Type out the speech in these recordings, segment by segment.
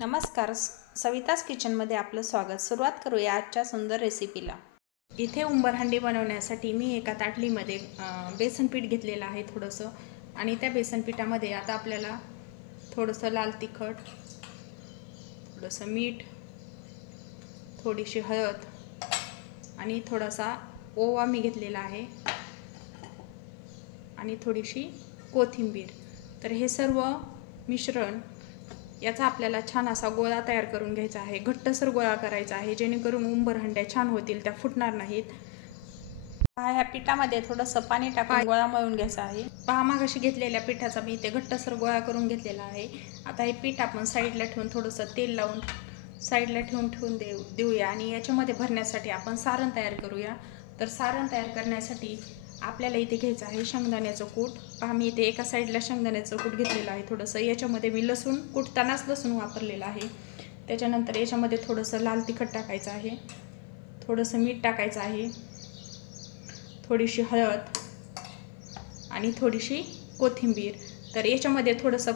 नमस्कार, सवितास किचनमध्ये आपलं स्वागत. सुरुवात करूया आजच्या सुंदर रेसिपीला. इथे उंबरहंडी बनवण्यासाठी मी एका ताटलीमध्ये बेसन पीठ घेतलेलं आहे थोडंसं, आणि त्या बेसन पिठामध्ये आता आपल्याला थोडंसं लाल तिखट, थोडंसं मीठ, थोडीशी हळद आणि थोडासा ओवा मी घेतलेला आहे आणि थोडीशी कोथिंबीर. तर हे सर्व मिश्रण याचा आपल्याला छान असा गोळा तयार करून घ्यायचा आहे. घट्टसर गोळा करायचा आहे जेणेकरून उंबरहंड्या छान होतील, त्या फुटणार नाहीत. ह्या पिठामध्ये थोडंसं पाणी टाकून गोळा मळून घ्यायचा आहे. पहा, मागाशी घेतलेल्या पिठाचा मी इथे घट्टसर गोळा करून घेतलेला आहे. आता हे पीठ आपण साईडला ठेवून थोडंसं तेल लावून साईडला ठेवून देऊया आणि याच्यामध्ये भरण्यासाठी आपण सारण तयार करूया. तर सारण तयार करण्यासाठी आपल्याला इथे घ्यायचं आहे शेंगदाण्याचं कूट. पहा, मी इथे एका साईडला शेंगदाण्याचं कूट घेतलेलं आहे थोडंसं. याच्यामध्ये मी लसूण कुटतानाच लसूण वापरलेलं आहे. त्याच्यानंतर याच्यामध्ये थोडंसं लाल तिखट टाकायचं आहे, थोडंसं मीठ टाकायचं आहे, थोडीशी हळद आणि थोडीशी कोथिंबीर. तर याच्यामध्ये थोडंसं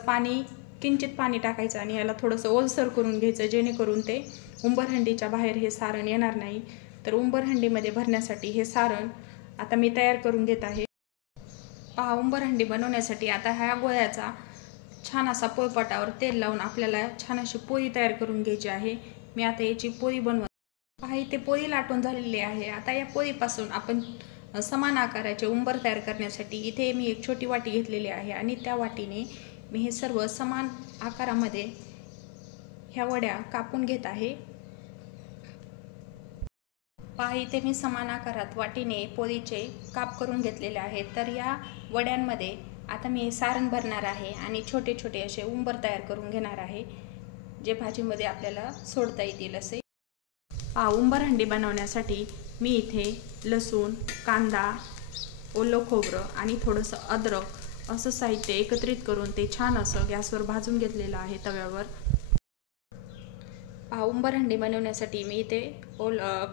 किंचित पाणी टाकायचं आणि याला थोडंसं ओलसर करून घ्यायचं जेणेकरून ते उंबरहंडीच्या बाहेर हे सारण येणार नाही. तर उंबरहंडीमध्ये भरण्यासाठी हे सारण आता मी तयार करून घेत आहे. पहा, उंबरहंडी बनवण्यासाठी आता ह्या गोळ्याचा छान असा पोळपाटावर तेल लावून आपल्याला छान अशी पोळी तयार करून घ्यायची आहे. मी आता याची पोळी बनवत. पहा, इथे पोळी लाटून झालेली आहे. आता या पोळीपासून आपण समान आकाराचे उंबर तयार करण्यासाठी इथे मी एक छोटी वाटी घेतलेली आहे आणि त्या वाटीने मी हे सर्व समान आकारामध्ये ह्या वड्या कापून घेत आहे. पहा, इथे मी समान आकारात वाटीने पोळीचे काप करून घेतलेले आहेत. तर या वड्यांमध्ये आता मी सारण भरणार आहे आणि छोटे छोटे असे उंबर तयार करून घेणार आहे, जे भाजीमध्ये आपल्याला सोडता येतील असे. पहा, उंबरहंडी बनवण्यासाठी मी इथे लसूण, कांदा, ओलं खोबरं आणि थोडंसं अद्रक असं साहित्य एकत्रित करून ते छान असं गॅसवर भाजून घेतलेलं आहे तव्यावर. पहा, उंबरहंडी बनवण्यासाठी मी इथे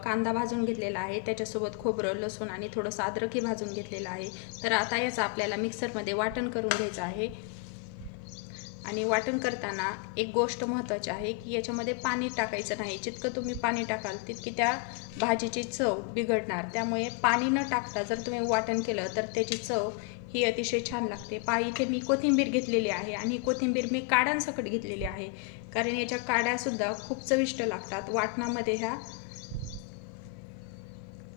कांदा भाजून घेतलेला आहे, त्याच्यासोबत खोबरं, लसूण आणि थोडंसं अद्रकही भाजून घेतलेलं आहे. तर आता याचं आपल्याला मिक्सरमध्ये वाटण करून घ्यायचं आहे. आणि वाटण करताना एक गोष्ट महत्त्वाची आहे की याच्यामध्ये पाणी टाकायचं नाही. जितकं तुम्ही पाणी टाकाल तितकी त्या भाजीची चव बिघडणार. त्यामुळे पाणी न टाकता जर तुम्ही वाटण केलं तर त्याची चव ही अतिशय छान लागते. पहा, इथे मी कोथिंबीर घेतलेली आहे आणि कोथिंबीर मी काड्यांसकट घेतलेली आहे, कारण याच्या काड्यासुद्धा खूप चविष्ट लागतात. वाटणामध्ये ह्या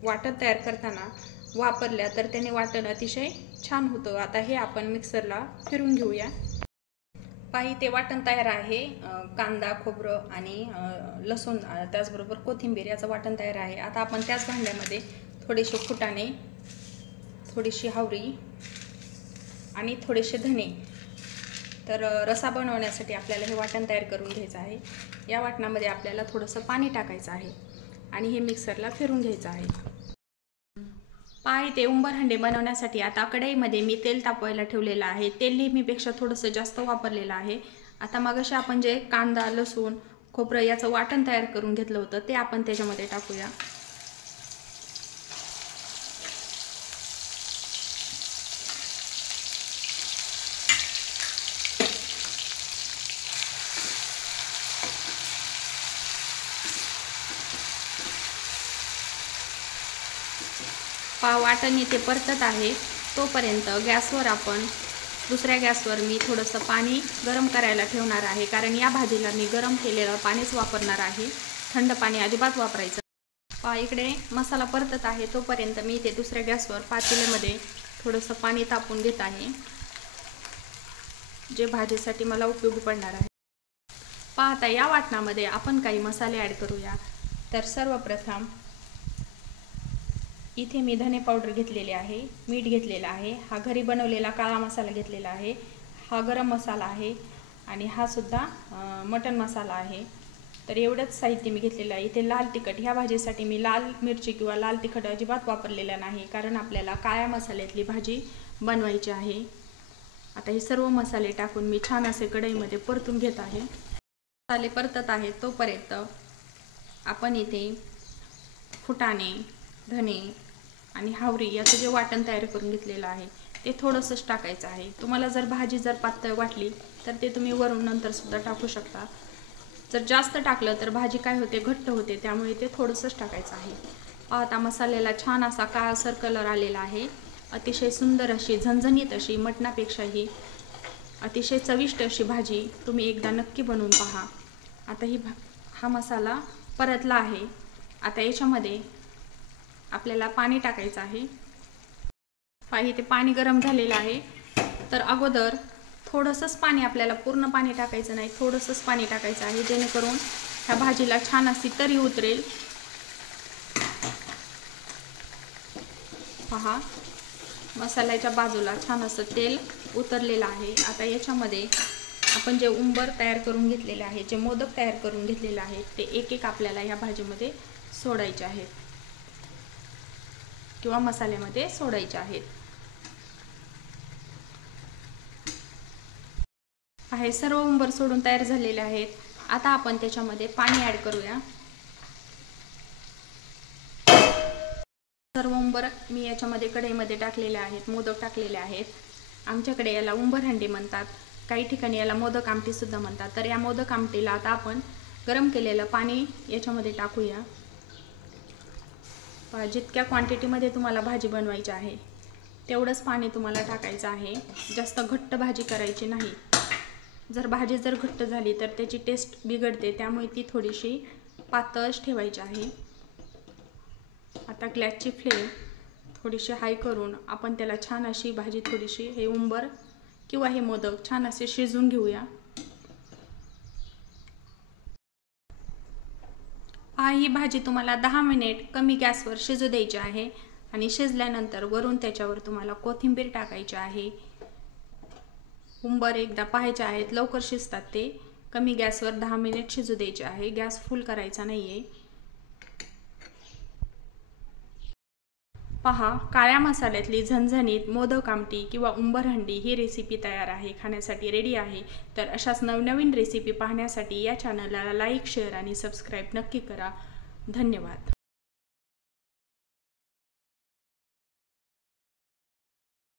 वाटण तयार करताना वापरल्या तर त्याने वाटण अतिशय छान होतं. आता हे आपण मिक्सरला फिरून घेऊया. पहा, ते वाटण तयार आहे. कांदा, खोबरं आणि लसूण, त्याचबरोबर कोथिंबीर याचं वाटण तयार आहे. आता आपण त्याच भांड्यामध्ये थोडेसे फुटाणे, थोडीशी हावरी आणि थोडेसे धणे. तर रसा बनवण्यासाठी आपल्याला हे वाटण तयार करून घ्यायचं आहे. या वाटणामध्ये आपल्याला थोडंसं पाणी टाकायचं आहे आणि हे मिक्सरला फिरून घ्यायचं आहे. पहा, इथे उंबरहंडी बनवण्यासाठी आता कढईमध्ये मी तेल तापवायला ठेवलेलं आहे. तेल नेहमीपेक्षा थोडंसं जास्त वापरलेलं आहे. आता मगाशी आपण जे कांदा, लसूण, खोबरं याचं वाटण तयार करून घेतलं होतं ते आपण त्याच्यामध्ये टाकूया. पहा, वाटण इथे परतत आहे. तोपर्यंत गॅसवर आपण दुसऱ्या गॅसवर मी थोडंसं पाणी गरम करायला ठेवणार आहे, कारण या भाजीला मी गरम केलेलं पाणीच वापरणार आहे. थंड पाणी अजिबात वापरायचं. पहा, इकडे मसाला परतत आहे. तोपर्यंत मी इथे दुसऱ्या गॅसवर पातेल्यामध्ये थोडंसं पाणी तापून घेत आहे, जे भाजीसाठी मला उपयोगी पडणार आहे. पहा, आता या वाटणामध्ये आपण काही मसाले ॲड करूया. तर सर्वप्रथम इथे मी धने पावडर घेतलेले आहे, मीठ घेतलेलं आहे, हा घरी बनवलेला काळा मसाला घेतलेला आहे, हा गरम मसाला आहे आणि हा सुद्धा मटण मसाला आहे. तर एवढंच साहित्य मी घेतलेलं आहे. इथे लाल तिखट, ह्या भाजीसाठी मी लाल मिरची किंवा लाल तिखट अजिबात वापरलेला नाही, कारण आपल्याला काळ्या मसाल्यातली भाजी बनवायची आहे. आता हे सर्व मसाले टाकून मी छान असे कढईमध्ये परतून घेत आहे. मसाले परतत आहेत तोपर्यंत आपण इथे फुटाणे, धने आणि हावरी याचं जे वाटण तयार करून घेतलेलं आहे ते थोडंसंच टाकायचं आहे. तुम्हाला जर भाजी पातळ वाटली तर ते तुम्ही वरून नंतर सुद्धा टाकू शकता. जर जास्त टाकलं तर भाजी काय होते, घट्ट होते, त्यामुळे ते थोडंसंच टाकायचं आहे. आता मसाल्याला छान असा काळसर कलर आलेला आहे. अतिशय सुंदर अशी, झणझणीत अशी, मटणापेक्षाही अतिशय चविष्ट अशी भाजी तुम्ही एकदा नक्की बनवून पहा. आता हा मसाला परतला आहे. आता याच्यामध्ये आपल्याला पाणी टाकायचं आहे. ते पाणी गरम झालेलं आहे. तर अगोदर थोडंसंच पाणी, आपल्याला पूर्ण पाणी टाकायचं नाही, थोडंसंच पाणी टाकायचं आहे, जेणेकरून ह्या भाजीला छान अशी तरी उतरेल. पहा, मसाल्याच्या बाजूला छान असं तेल उतरलेलं आहे. आता याच्यामध्ये आपण जे उंबर तयार करून घेतलेले आहे, जे मोदक तयार करून घेतलेले आहेत, ते एक एक आपल्याला ह्या भाजीमध्ये सोडायचे आहेत किंवा मसाल्यामध्ये सोडायचे आहेत. सर्व उंबर सोडून तयार झालेले आहेत. आता आपण त्याच्यामध्ये पाणी ॲड करूया. सर्व उंबर मी याच्यामध्ये कढईमध्ये टाकलेले आहेत, मोदक टाकलेले आहेत. आमच्याकडे याला उंबरहंडी म्हणतात, काही ठिकाणी याला मोदक आमटी सुद्धा म्हणतात. तर या मोदक आमटीला आता आपण गरम केलेलं पाणी याच्यामध्ये टाकूया. जितक्या क्वांटिटीमध्ये तुम्हाला भाजी बनवायची आहे तेवढंच पाणी तुम्हाला टाकायचं आहे. जास्त घट्ट भाजी करायची नाही. जर भाजी घट्ट झाली तर त्याची टेस्ट बिघडते, त्यामुळे ती थोडीशी पातळच ठेवायची आहे. आता गॅसची फ्लेम थोडीशी हाय करून आपण त्याला छान अशी भाजी, थोडीशी हे उंबर किंवा हे मोदक छान असे शिजवून घेऊया. ही भाजी तुम्हाला 10 मिनिट कमी गॅसवर शिजू द्यायची आहे आणि शिजल्यानंतर वरून त्याच्यावर तुम्हाला कोथिंबीर टाकायची आहे. उंबर एकदा पाहायचे आहेत, लवकर शिजतात ते. कमी गॅसवर 10 मिनिट शिजू द्यायचे आहे, गॅस फुल करायचा नाहीये. पहा, काळ्या मसाल्यातली झणझणीत मोदक आमटी किंवा उंबरहंडी ही रेसिपी तयार आहे, खाण्यासाठी रेडी आहे. तर अशाच नवनवीन रेसिपी पाहण्यासाठी या चॅनलला लाईक, शेअर आणि सबस्क्राईब नक्की करा. धन्यवाद.